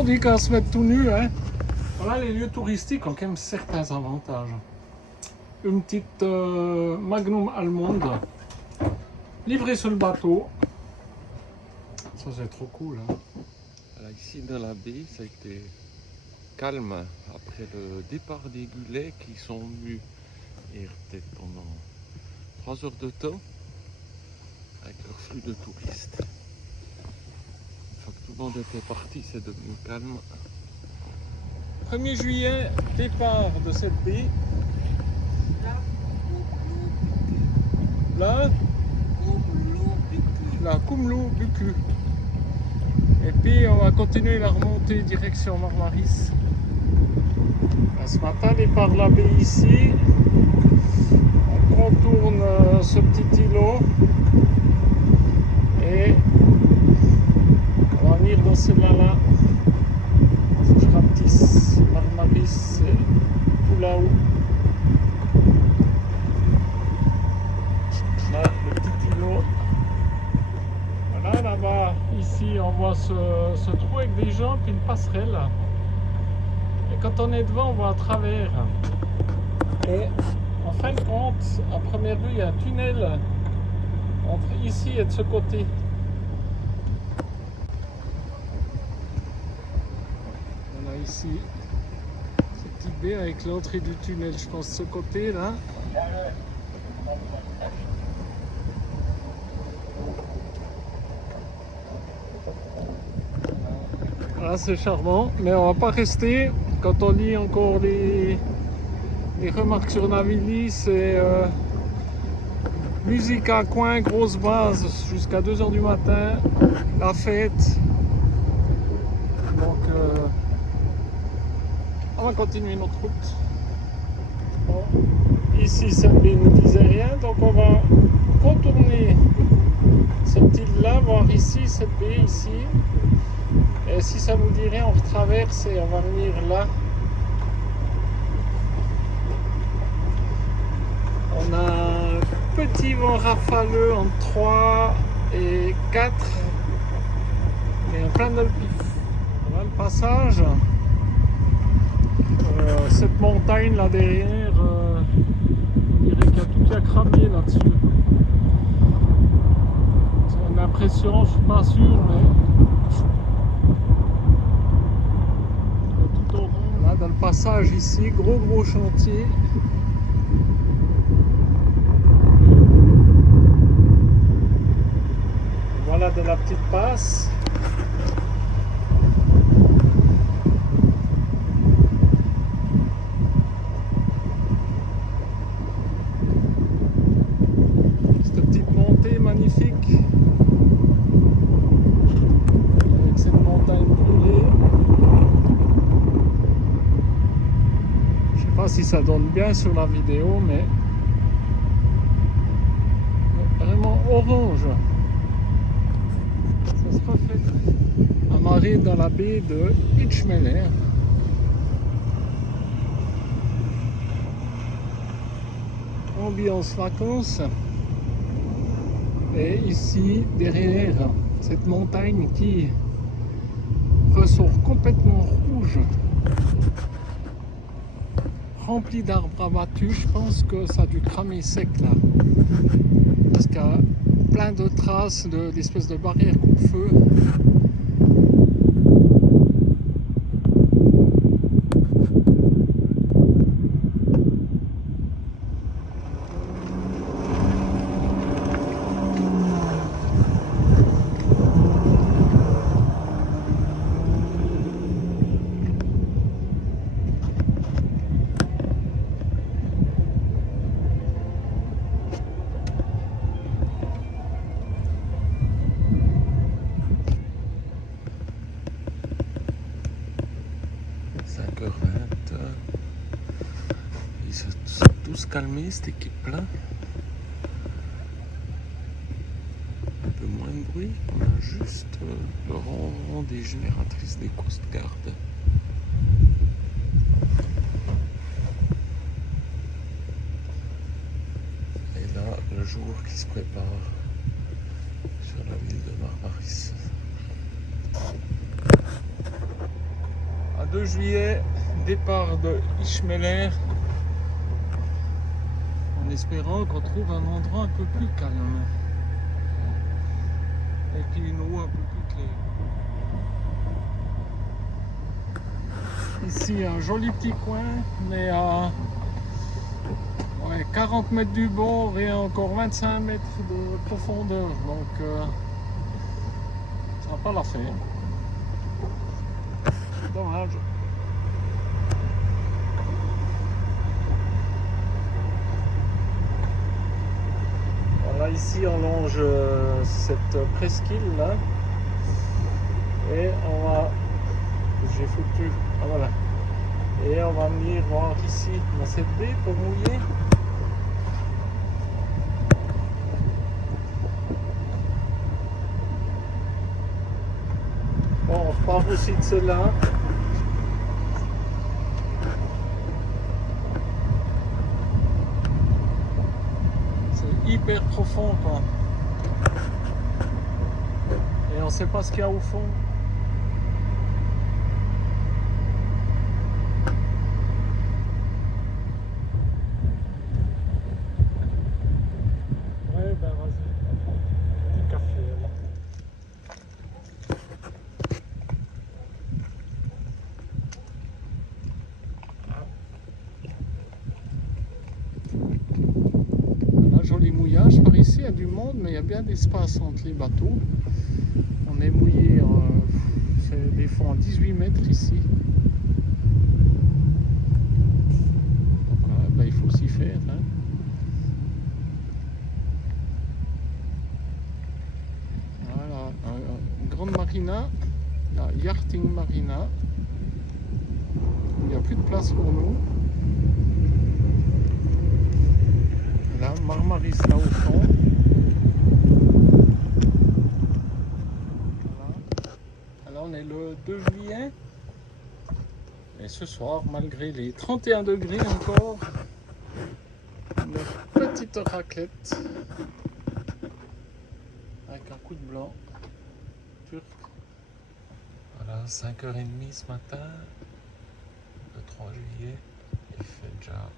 aujourd'hui qu'à se mettre tout nu. Hein. Voilà, les lieux touristiques ont quand même certains avantages. Une petite Magnum allemande, livrée sur le bateau. Ça c'est trop cool. Hein. Alors ici dans la baie, ça a été calme après le départ des gulets qui sont venus et peut-être pendant 3 heures de temps avec leur flux de touristes. Une fois que tout le monde était parti, c'est devenu calme. 1er juillet, départ de cette baie. La Kumlu Buku. Et puis on va continuer la remontée direction Marmaris. Ce matin, départ de la baie ici. On contourne ce petit îlot. Et on va venir dans celle-là. Raptis, Marmaris, Pulau. Là, le petit îlot. Voilà, là-bas, ici, on voit ce trou avec des gens, puis une passerelle. Et quand on est devant, on voit à travers. Et en fin de compte, à première vue, il y a un tunnel entre ici et de ce côté. Voilà ici, cette petite baie avec l'entrée du tunnel, je pense, de ce côté là. Voilà, c'est charmant, mais on va pas rester. Quand on lit encore les remarques sur Navili, c'est musique à coin, grosse base jusqu'à 2 h du matin, la fête. Donc on va continuer notre route. Bon, ici cette baie ne disait rien, donc on va contourner cette île là, voir ici cette baie ici. Et si ça vous dit rien, on retraverse et on va venir là. On a un petit vent rafaleux entre 3 et 4. Et en plein de le pif. Voilà le passage. Cette montagne là derrière, on dirait qu'il y a tout qui a cramé là-dessus. C'est une impression, je suis pas sûr, mais tout au rond. Là dans le passage ici, gros chantier. Voilà de la petite passe. Cette petite montée magnifique. Avec cette montagne brûlée. Je sais pas si ça donne bien sur la vidéo, mais vraiment orange. Ça se reflète. On arrive dans la baie de Hitchmeler. Ambiance vacances. Et ici, derrière, cette montagne qui ressort complètement rouge, remplie d'arbres abattus. Je pense que ça a dû cramer sec là. Parce qu'il y a plein de traces d'espèces de barrières coupe-feu. Ils se sont tous calmés, cette équipe-là. Un peu moins de bruit. On a juste le rond des génératrices des Coast Guard. Et là, le jour qui se prépare sur la ville de Marmaris. 2 juillet, départ de Ishmeler, en espérant qu'on trouve un endroit un peu plus calme et puis une roue un peu plus claire. Ici un joli petit coin, on est à 40 mètres du bord et encore 25 mètres de profondeur, donc ça va pas la faire. Dommage. Voilà, ici on longe cette presqu'île là et on va, j'ai foutu, ah voilà, et on va venir voir ici dans cette baie pour mouiller. Bon, on repart aussi de cela. C'est hyper profond quoi. Et on sait pas ce qu'il y a au fond. Ouais, ben vas-y. Du café alors. Joli mouillage par ici, il y a du monde, mais il y a bien d'espace entre les bateaux. On est mouillé, c'est des fois en 18 mètres ici. Donc, ben, il faut s'y faire. Hein. Voilà, une grande marina, la Yachting Marina. Il n'y a plus de place pour nous. Là, Marmaris là au fond. Voilà. Alors on est le 2 juillet. Et ce soir, malgré les 31 degrés encore, une petite raclette avec un coup de blanc turc. Voilà, 5h30 ce matin, le 3 juillet, il fait déjà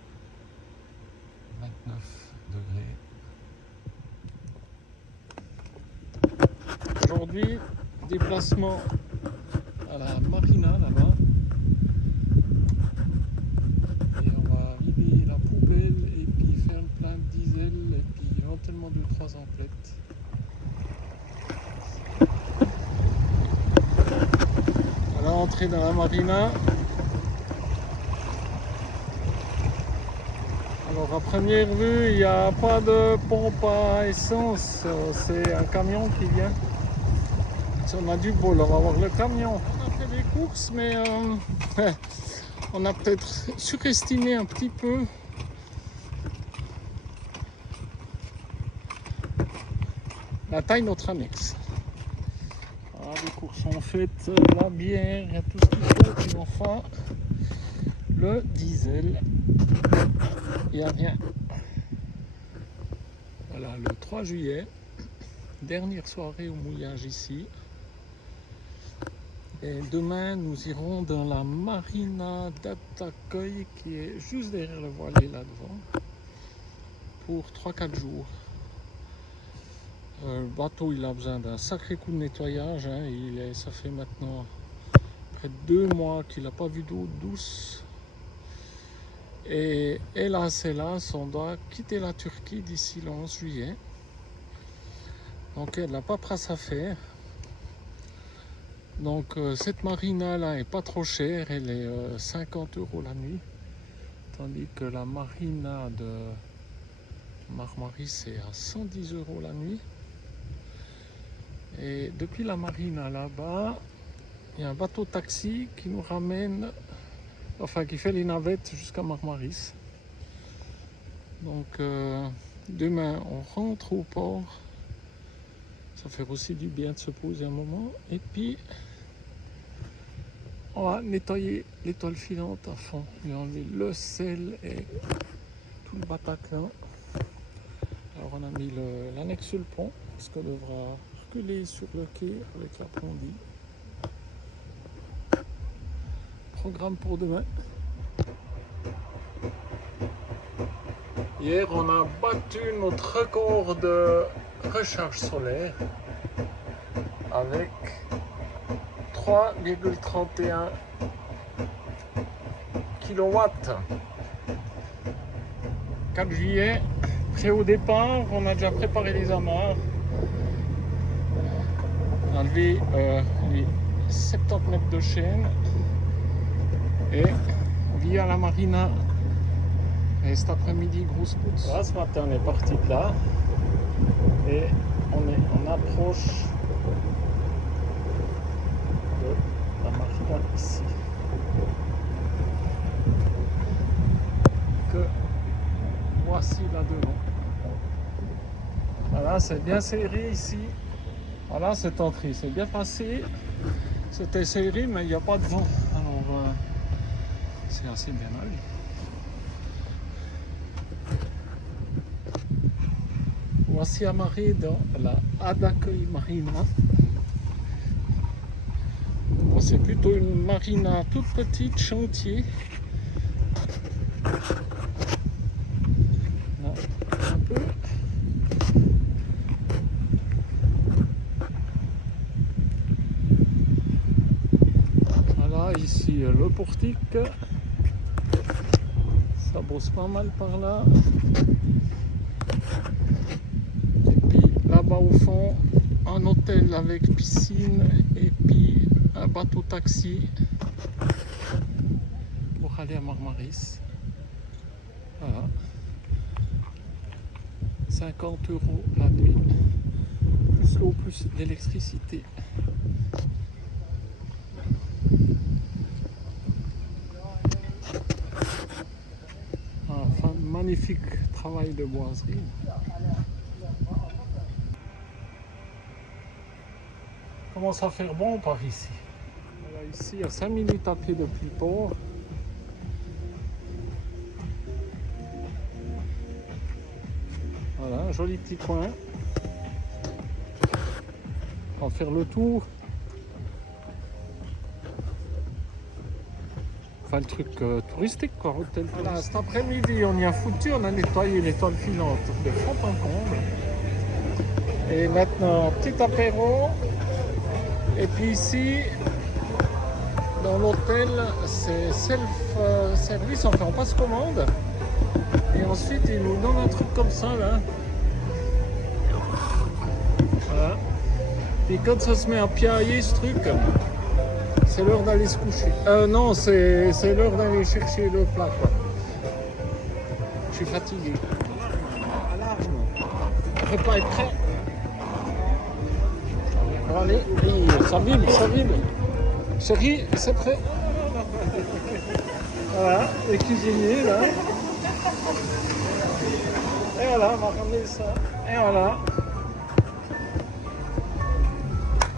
29 degrés. Aujourd'hui, déplacement à la marina là-bas. Et on va vider la poubelle et puis faire le plein de diesel et puis éventuellement 2-3 emplettes. À l'entrée dans la marina. Alors à première vue, il n'y a pas de pompe à essence, c'est un camion qui vient. Si on a du bol, on va voir le camion. On a fait des courses, mais on a peut-être surestimé un petit peu la taille de notre annexe. Voilà, les courses sont faites, la bière, il y a tout ce qu'il faut, puis enfin le diesel. Il n'y a rien. Voilà, le 3 juillet, dernière soirée au mouillage ici. Et demain, nous irons dans la marina d'Atakoy qui est juste derrière le voilier là-devant pour 3-4 jours. Le bateau, il a besoin d'un sacré coup de nettoyage. Hein. Ça fait maintenant près de 2 mois qu'il n'a pas vu d'eau douce. Et hélas, on doit quitter la Turquie d'ici le 11 juillet. Donc, elle n'a pas paperasse à faire. Donc, cette marina-là est pas trop chère. Elle est 50 € la nuit. Tandis que la marina de Marmaris est à 110 € la nuit. Et depuis la marina là-bas, il y a un bateau taxi qui nous ramène, enfin qui fait les navettes jusqu'à Marmaris. Donc demain on rentre au port, ça fait aussi du bien de se poser un moment. Et puis on va nettoyer l'étoile filante à fond, lui enlever le sel et tout le Bataclan. Alors on a mis l'annexe sur le pont, parce qu'on devra reculer sur le quai avec la Pondie. programme pour demain. Hier, on a battu notre record de recharge solaire avec 3,31 kW. 4 juillet, prêt au départ, on a déjà préparé les amarres. Enlevé les 70 mètres de chaîne et via la marina. Et cet après-midi, grosse pousse. Là, ce matin, on est parti de là et on approche de la marina ici. Que voici là-devant. Voilà, c'est bien serré ici. Voilà, cette entrée, c'est bien passé. C'était serré, mais il n'y a pas de vent. Alors, c'est assez bien allé. Voici amarré dans la Adakeuil Marina. Bon, c'est plutôt une marina toute petite, chantier. Là, un peu. Voilà, ici le portique. Ça bosse pas mal par là. Là-bas au fond, un hôtel avec piscine et puis un bateau taxi pour aller à Marmaris. Voilà. 50 € la nuit, plus l'eau, plus l'électricité. Enfin, magnifique travail de boiserie. Commence à faire bon par ici. Voilà, ici, à 5 minutes à pied depuis le port. Voilà, un joli petit coin. On va faire le tour. Enfin, le truc touristique, quoi, hôtel. Voilà, cet après-midi, on y a foutu, on a nettoyé les toiles filantes de fond en comble. Et maintenant, petit apéro. Et puis ici, dans l'hôtel, c'est self-service, enfin on passe commande. Et ensuite, ils nous donnent un truc comme ça, là. Voilà. Et quand ça se met à piailler, ce truc, c'est l'heure d'aller se coucher. Non, c'est l'heure d'aller chercher le plat, quoi. Je suis fatigué. Alarme. On ne peut pas être prêt. Allez, ça vibre, ça vibre. Chérie, c'est prêt. Voilà, les cuisiniers là. Et voilà, on va ramener ça. Et voilà.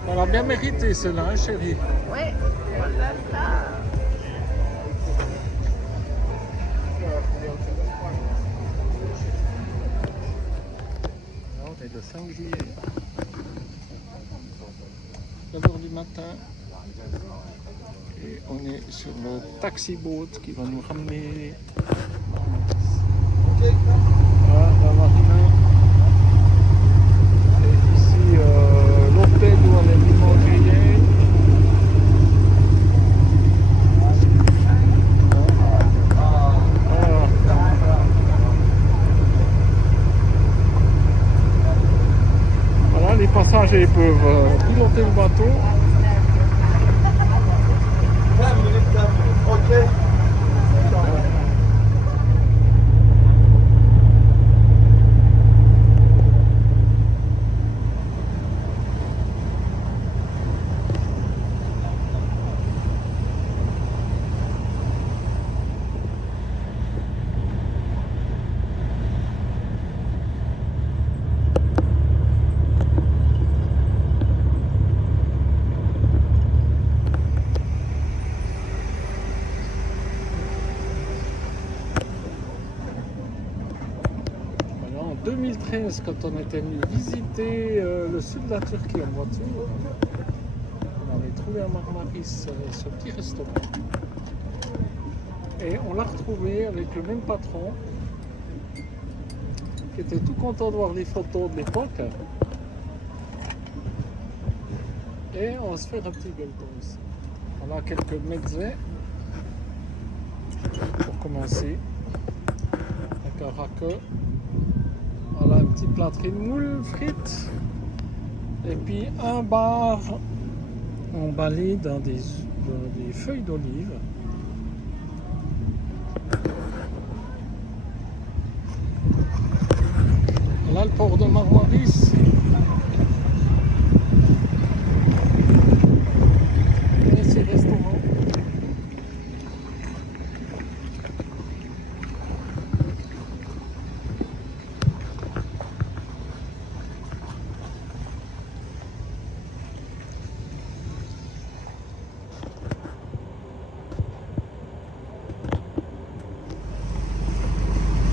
On a bien mérité celle-là, hein, chérie. Ouais, voilà ça. Là, on est le 5 juillet. 9h du matin et on est sur le taxi boat qui va nous ramener. Voilà la marina. Et ici l'hôtel où on est venu manger. Voilà, les passagers peuvent piloter le bateau. En 2013, quand on était venu visiter le sud de la Turquie en voiture, on avait trouvé à Marmaris ce petit restaurant. Et on l'a retrouvé avec le même patron qui était tout content de voir les photos de l'époque. Et on va se faire un petit gueuleton ici. On a quelques mezzés pour commencer. Avec un raqueux. Voilà, une petite plâtrée de moules frites. Et puis un bar emballé dans des feuilles d'olive. Là, le port de Marmaris. Et ces restaurants.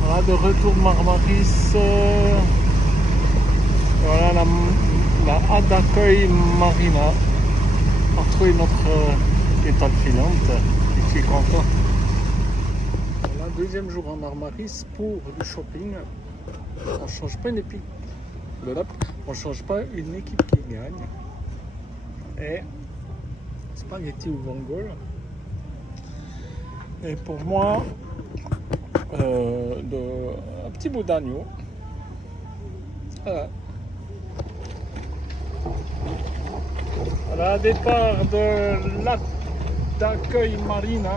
Voilà, de retour de Marmaris. Voilà la hâte d'accueil Marina. On a retrouvé notre étoile filante. Je suis content. Voilà, deuxième jour en Marmaris pour du shopping. On ne change pas une équipe. On change pas une équipe qui gagne. Et spaghetti ou vongole. Et pour moi, un petit bout d'agneau. Voilà. Voilà, départ de l'acte d'accueil Marina.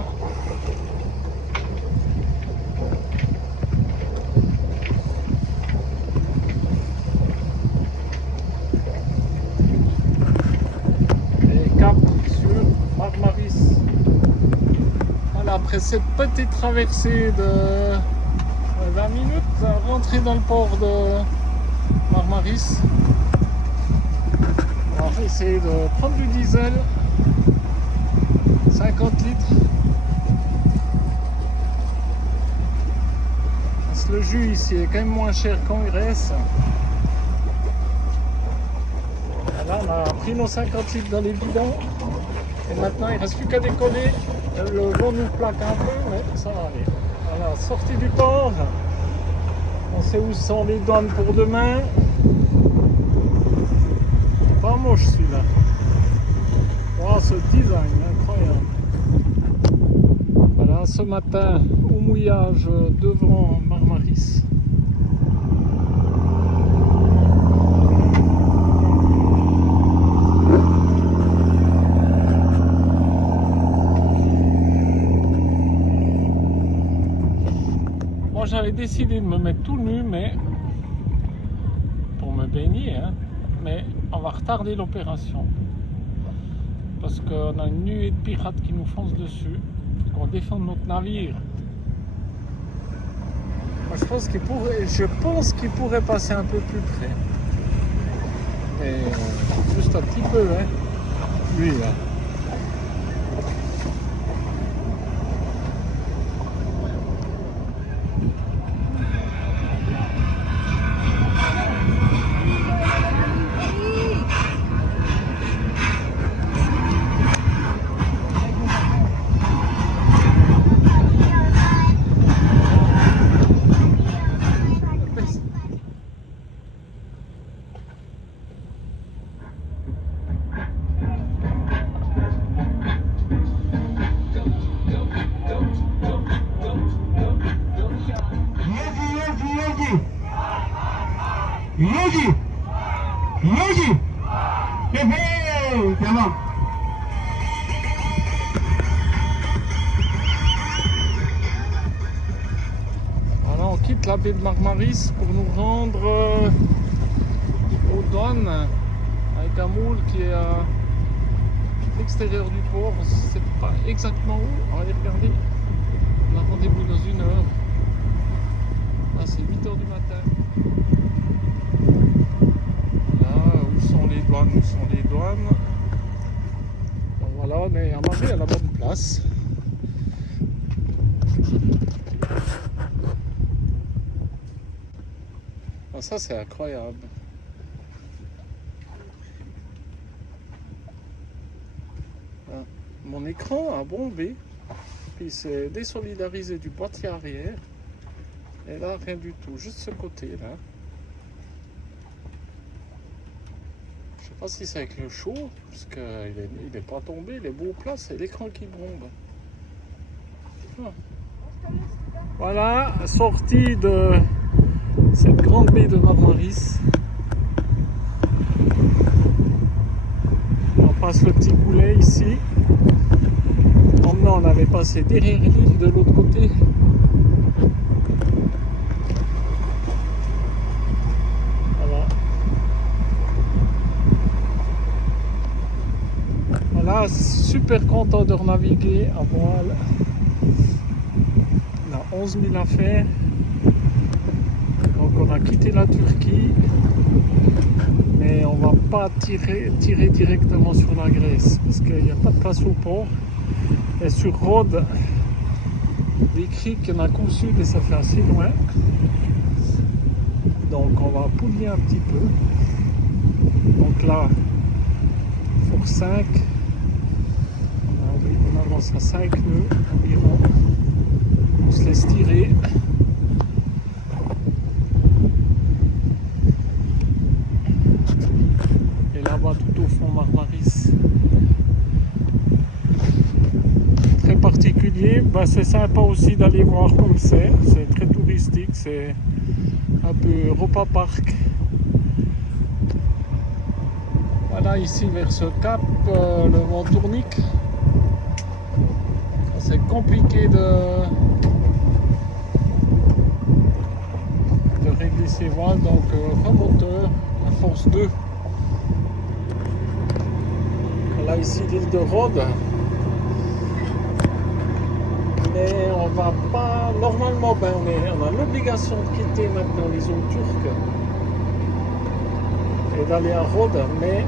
Et cap sur Marmaris. Voilà, après cette petite traversée de 20 minutes, rentrer dans le port de Marmaris. On va essayer de prendre du diesel, 50 litres. Parce que le jus ici est quand même moins cher qu'en Grèce. Là, on a pris nos 50 litres dans les bidons. Et maintenant, il ne reste plus qu'à décoller. Le vent nous plaque un peu, mais ça va aller. Voilà, sortie du port. On sait où sont les douanes pour demain. Pas moche celui-là. Wow, ce design incroyable. Voilà, ce matin au mouillage devant Marmaris. Moi j'avais décidé de me mettre tout nu, mais pour me baigner, hein. Mais on va retarder l'opération parce qu'on a une nuée de pirates qui nous foncent dessus, qu'on défende notre navire. Moi, je pense qu'il pourrait passer un peu plus près, et juste un petit peu, hein. Lui là. Yogi! Yogi! Hey, hey! Tamam. Voilà, on quitte la baie de Marmaris pour nous rendre aux douanes avec un moule qui est à l'extérieur du port. On ne sait pas exactement où. On va aller regarder. On a rendez-vous dans 1 heure. Là, c'est 8 heures du matin. Où sont les douanes? Donc voilà, on est amarré à la bonne place. Ah, ça c'est incroyable. Ah, mon écran a bombé. puis il s'est désolidarisé du boîtier arrière. Et là, rien du tout, juste ce côté-là. Je sais pas si c'est avec le chaud, parce qu'il n'est pas tombé, il est beau plat, c'est l'écran qui bombe. Ah. Voilà, sortie de cette grande baie de Marmaris. On passe le petit goulet ici. Maintenant, on avait passé derrière l'île de l'autre côté. Voilà. Voilà, super content de renaviguer à voile. On a 11 000 à faire. Donc on a quitté la Turquie. Mais on va pas tirer directement sur la Grèce parce qu'il n'y a pas de place au port. Et sur Rhodes, il écrit qu'il y en a qu'au sud et ça fait assez loin. Donc on va poulier un petit peu. Donc là, pour 5, on avance à 5 nœuds environ. On se laisse tirer. Et là-bas tout au fond Marmaris. Très particulier, c'est sympa aussi d'aller voir comme c'est très touristique, c'est un peu Europa Park. Voilà, ici vers ce cap, le vent tournique. C'est compliqué de régler ses voiles, donc remoteur à force 2. Là ici l'île de Rhodes. Mais on va pas, normalement on a l'obligation de quitter maintenant les eaux turques et d'aller à Rhodes, mais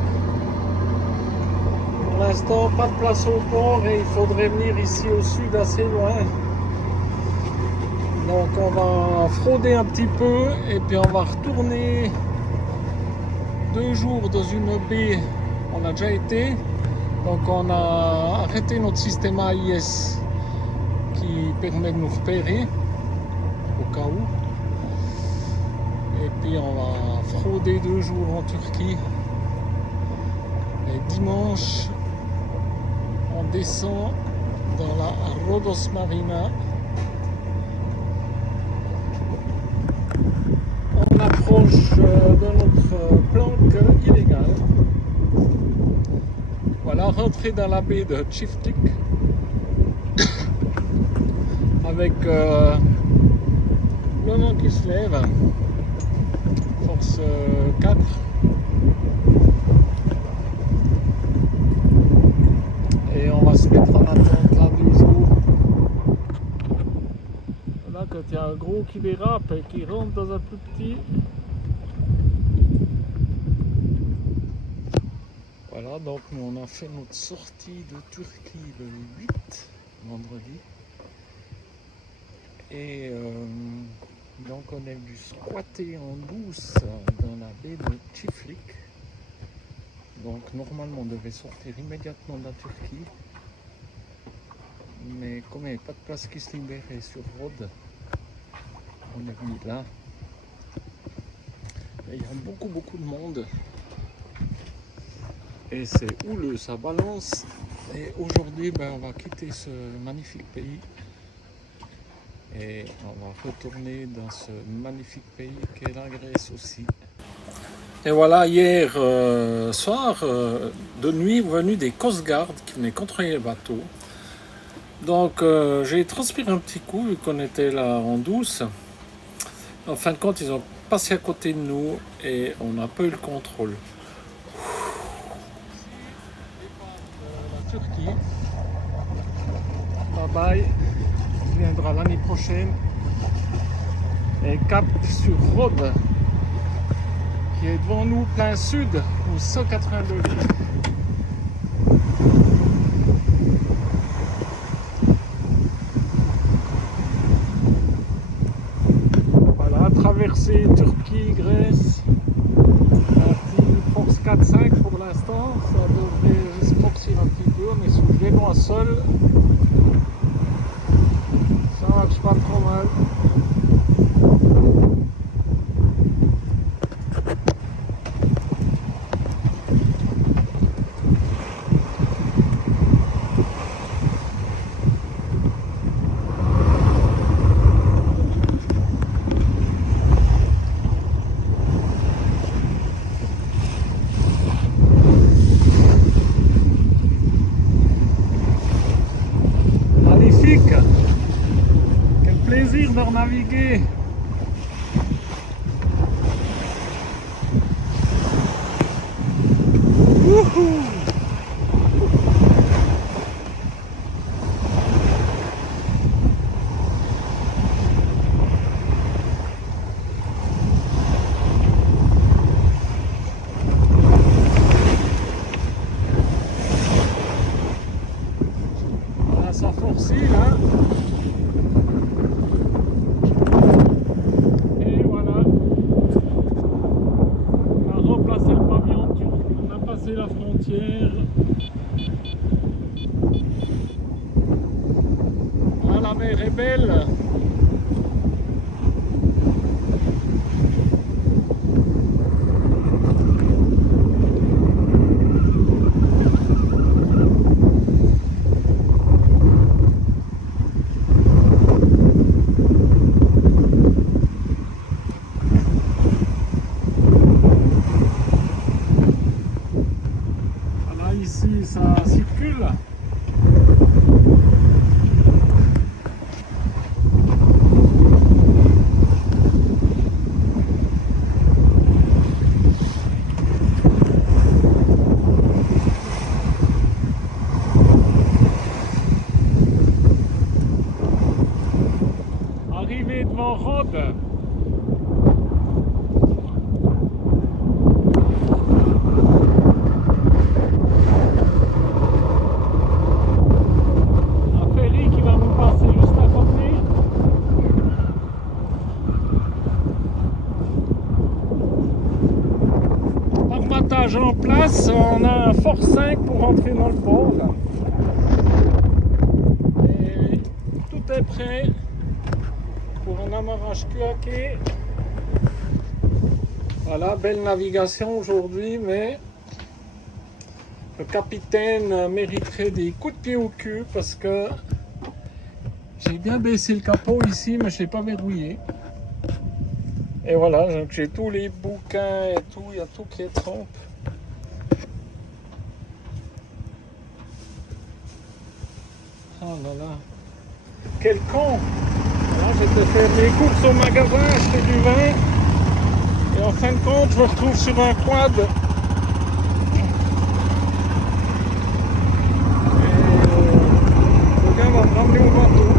pour l'instant pas de place au port et il faudrait venir ici au sud assez loin. Donc on va frauder un petit peu et puis on va retourner 2 jours dans une baie, on a déjà été, donc on a arrêté notre système AIS qui permet de nous repérer au cas où. Et puis on va frauder 2 jours en Turquie. Et dimanche, on descend dans la Rhodos Marina. On approche de notre planque illégale. Voilà, rentrer dans la baie de Çiftlik. Avec le vent qui se lève, force 4. Et on va se mettre en attente là 2 jours. Là, quand il y a un gros qui dérape et qui rentre dans un plus petit. Voilà, donc nous on a fait notre sortie de Turquie le 8, vendredi. Et donc on est venu squatter en douce dans la baie de Çiftlik. Donc normalement on devait sortir immédiatement de la Turquie. Mais comme il n'y avait pas de place qui se libérait sur Rhodes, on est venu là. Et il y a beaucoup de monde. Et c'est houleux, ça balance. Et aujourd'hui on va quitter ce magnifique pays. Et on va retourner dans ce magnifique pays qu'est la Grèce aussi. Et voilà, hier soir, de nuit, venus des Coast Guard qui venaient contrôler les bateaux. Donc j'ai transpiré un petit coup vu qu'on était là en douce. En fin de compte, ils ont passé à côté de nous et on n'a pas eu le contrôle. La Turquie. Bye bye. Viendra l'année prochaine. Et cap sur Rhodes qui est devant nous plein sud ou 180 degrés. Voilà, traversée Turquie-Grèce, un petit force 4-5 pour l'instant, ça devrait se forcer un petit peu, on est sous génois seul. trop mal. Magnifique! Quel plaisir de naviguer! Wouhou! Voilà, ça forcit là. Et voilà. On a remplacé le pavillon turc. On a passé la frontière. Ah, la mer est belle. Voilà, ici ça circule. Arrivé devant Rhodes. Un ferry qui va nous passer juste à côté. Armatage en place, on a un Fort 5 pour rentrer dans le port. Et tout est prêt pour un amarrage cul à quai. Voilà, belle navigation aujourd'hui, mais le capitaine mériterait des coups de pied au cul parce que j'ai bien baissé le capot ici, mais je ne l'ai pas verrouillé. Et voilà, donc j'ai tous les bouquins et tout, il y a tout qui est trempe. Oh là là, quel con! Là, j'étais faire mes courses au magasin, acheter du vin. Et en fin de compte, je me retrouve sur un quad. Et le gars va me ramener au bateau.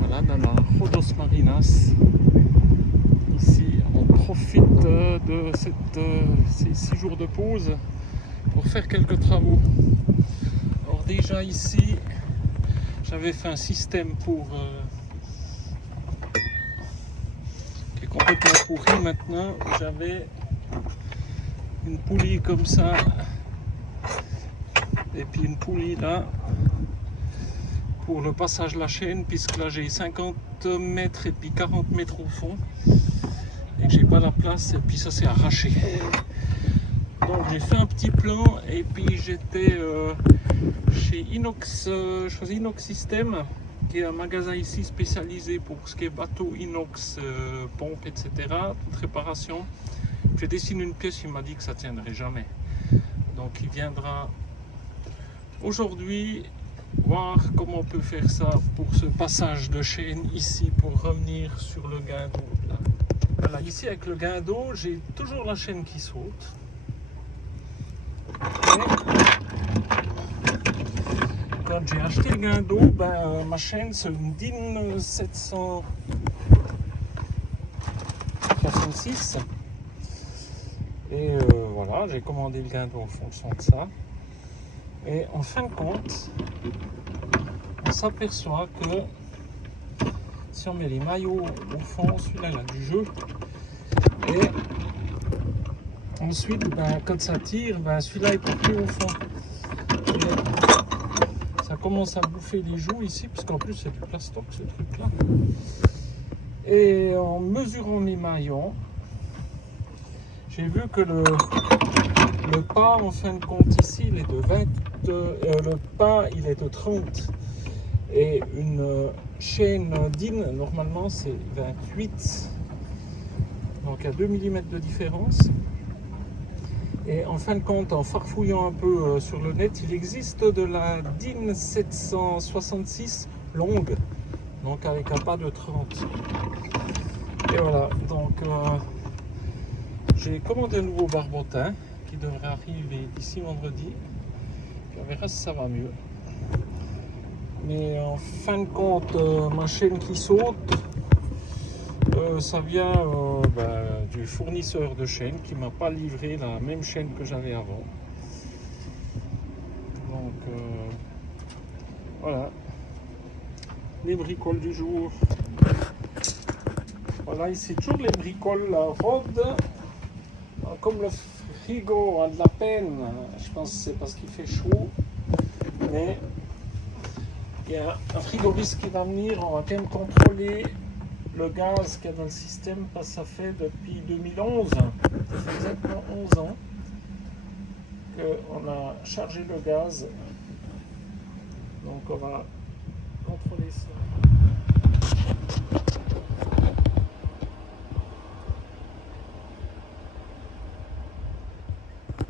Voilà, dans la Rhodos Marinas. Ici, on profite de ces 6 jours de pause pour faire quelques travaux. Alors déjà ici, j'avais fait un système pour qui est complètement pourri maintenant. J'avais une poulie comme ça et puis une poulie là pour le passage de la chaîne, puisque là j'ai 50 mètres et puis 40 mètres au fond et que j'ai pas la place, et puis ça s'est arraché. Donc j'ai fait un petit plan et puis j'étais chez Inox, choisi Inox System, qui est un magasin ici spécialisé pour ce qui est bateau inox, pompe, etc. Toute réparation. J'ai dessiné une pièce, il m'a dit que ça tiendrait jamais. Donc il viendra aujourd'hui voir comment on peut faire ça pour ce passage de chaîne ici pour revenir sur le guindeau. Là. Voilà, ici avec le guindeau, j'ai toujours la chaîne qui saute. Quand j'ai acheté le guindeau, ma chaîne c'est une DIN 766 et voilà, j'ai commandé le guindeau en fonction de ça, et en fin de compte on s'aperçoit que si on met les maillots au fond, celui-là il a du jeu, et ensuite quand ça tire, celui-là il part plus au fond. Ça Ça commence à bouffer les joues ici, puisqu'en plus c'est du plastoc ce truc là. Et en mesurant mes maillons, j'ai vu que le pas en fin de compte ici il est de 20, le pas il est de 30 et une chaîne DIN normalement c'est 28, donc à 2 mm de différence. Et en fin de compte, en farfouillant un peu sur le net, il existe de la DIN 766 longue, donc avec un pas de 30. Et voilà, donc j'ai commandé un nouveau barbotin qui devrait arriver d'ici vendredi. Puis on verra si ça va mieux. Mais en fin de compte, ma chaîne qui saute, ça vient du fournisseur de chaîne qui m'a pas livré la même chaîne que j'avais avant. Donc voilà, les bricoles du jour. Voilà, ici toujours les bricoles Rode. Comme le frigo a de la peine, je pense que c'est parce qu'il fait chaud, mais il y a un frigoriste qui va venir, on va quand même contrôler le gaz qu'il y a dans le système, parce que ça fait depuis 2011, ça fait exactement 11 ans qu'on a chargé le gaz, donc on va contrôler ça.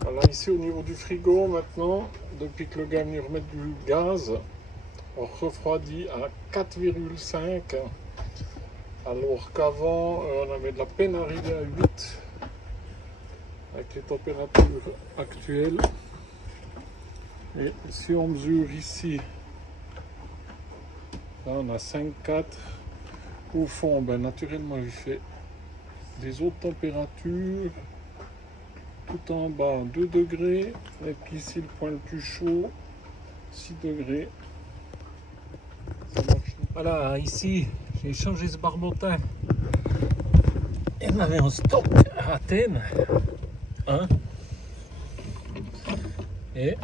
Voilà, ici au niveau du frigo maintenant, depuis que le gars est venu remettre du gaz, on refroidit à 4,5, alors qu'avant on avait de la peine à arriver à 8 avec les températures actuelles. Et si on mesure ici, là on a 5,4. Au fond, naturellement il fait des autres températures. Tout en bas 2 degrés, et puis ici le point le plus chaud 6 degrés. Ça marche. Voilà, ici j'ai changé ce barbotin. Il y en avait en stock à Athènes, hein, et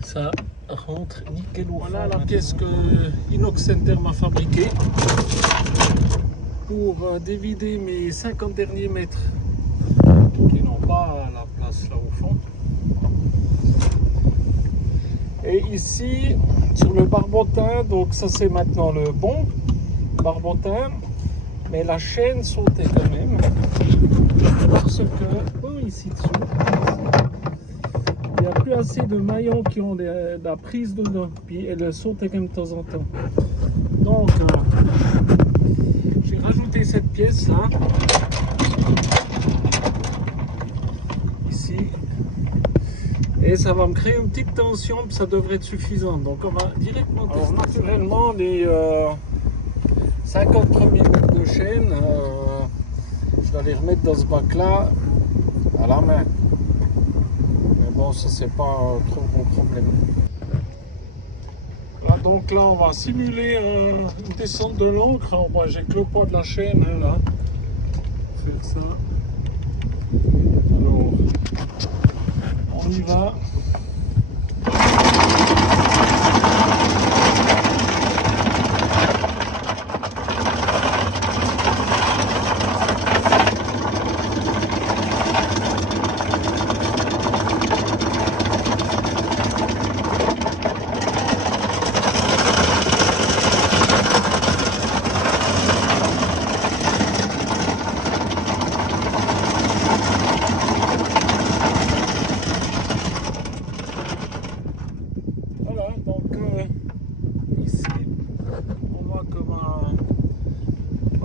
ça rentre nickel. Voilà la pièce que Inox Center m'a fabriquée pour dévider mes 50 derniers mètres qui n'ont pas la place là au fond. Et ici sur le barbotin, donc ça c'est maintenant le bon barbotin, mais la chaîne sautait quand même parce que ici dessous il n'y a plus assez de maillons qui ont de la prise dedans, puis elle sautait quand même de temps en temps. Donc j'ai rajouté cette pièce là, ici, et ça va me créer une petite tension, puis ça devrait être suffisant. Donc on va directement tester. Alors naturellement les 50 premiers mètres de chaîne, je dois les remettre dans ce bac là à la main. Mais bon, ça c'est pas trop gros problème. Donc là on va simuler une descente de l'encre. Alors moi j'ai que le poids de la chaîne hein, là. Faire ça. Alors on y va.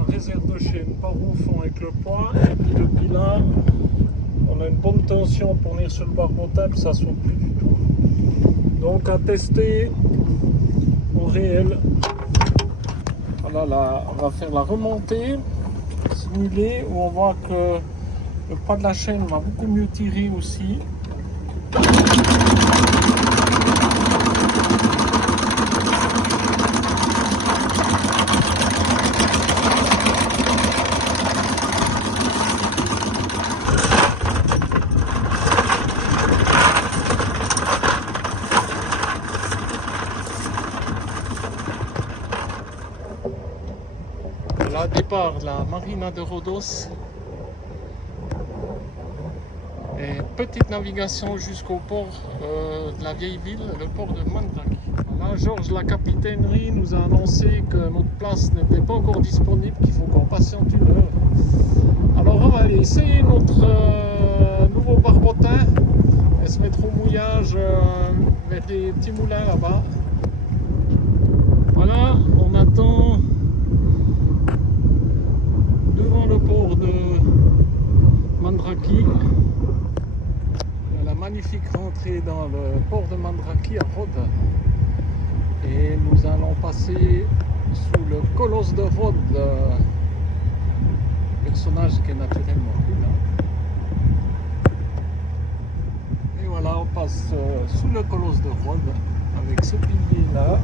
Réserve de chaîne par au fond avec le poids, et puis depuis là on a une bonne tension pour venir sur le barbotin, ça saute plus du tout. Donc à tester au réel. Voilà, là on va faire la remontée simulée où on voit que le poids de la chaîne va beaucoup mieux tirer aussi. départ de la marina de Rhodos. Et petite navigation jusqu'au port de la vieille ville, le port de Mandrake. Là, Georges, la capitainerie, nous a annoncé que notre place n'était pas encore disponible, qu'il faut qu'on patiente une heure. Alors on va aller essayer notre nouveau barbotin et se mettre au mouillage vers des petits moulins là-bas. Voilà, on attend devant le port de Mandrake. La magnifique rentrée dans le port de Mandrake à Rhodes. Et nous allons passer sous le colosse de Rhodes, personnage qui est naturellement plus là. Et voilà, on passe sous le colosse de Rhodes avec ce pilier là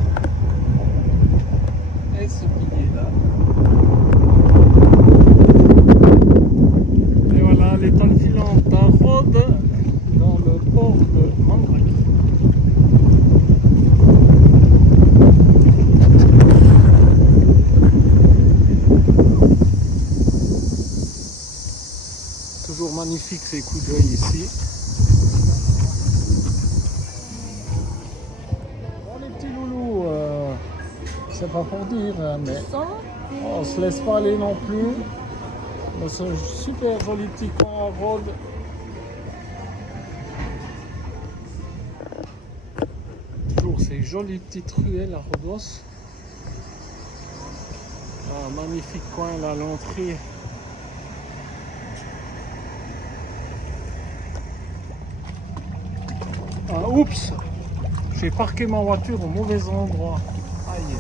et ce pilier là. Et voilà, l'étoile filante à Rhodes dans le port de Mandrake. Toujours magnifique ces coups d'œil ici. Bon les petits loulous, c'est pas pour dire, hein, mais on se laisse pas aller non plus. Dans ce super joli petit coin à Rhodes. Toujours ces jolies petites ruelles à Rhodos. Un magnifique coin là à l'entrée. Ah, oups, j'ai parqué ma voiture au mauvais endroit. Aïe.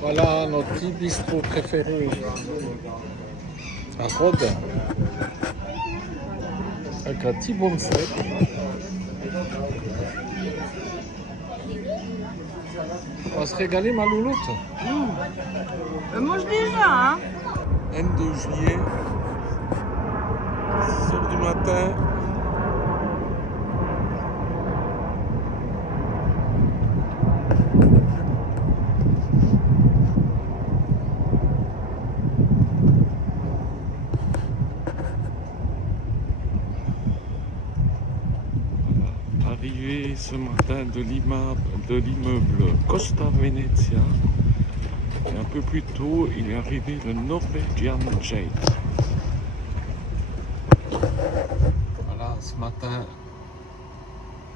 Voilà notre petit bistrot préféré à Rhodes, avec un petit bon steak. On va se régaler, ma louloute. Mange déjà, hein? N2 juillet, 6h du matin. Arrivé ce matin de l'immeuble Costa Venezia. Et un peu plus tôt, il est arrivé le Norwegian Jade. Voilà, ce matin,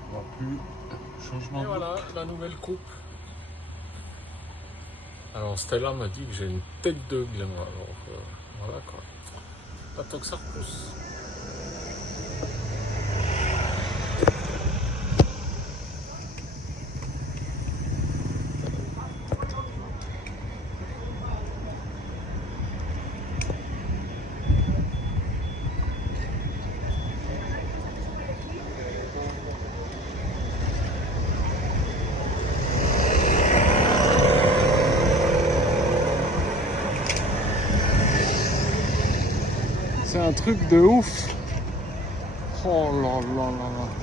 on voit plus changement. Et voilà la nouvelle coupe. Alors Stella m'a dit que j'ai une tête de bien. Alors voilà quoi. Pas tant que ça repousse. C'est un truc de ouf. Oh là là là là.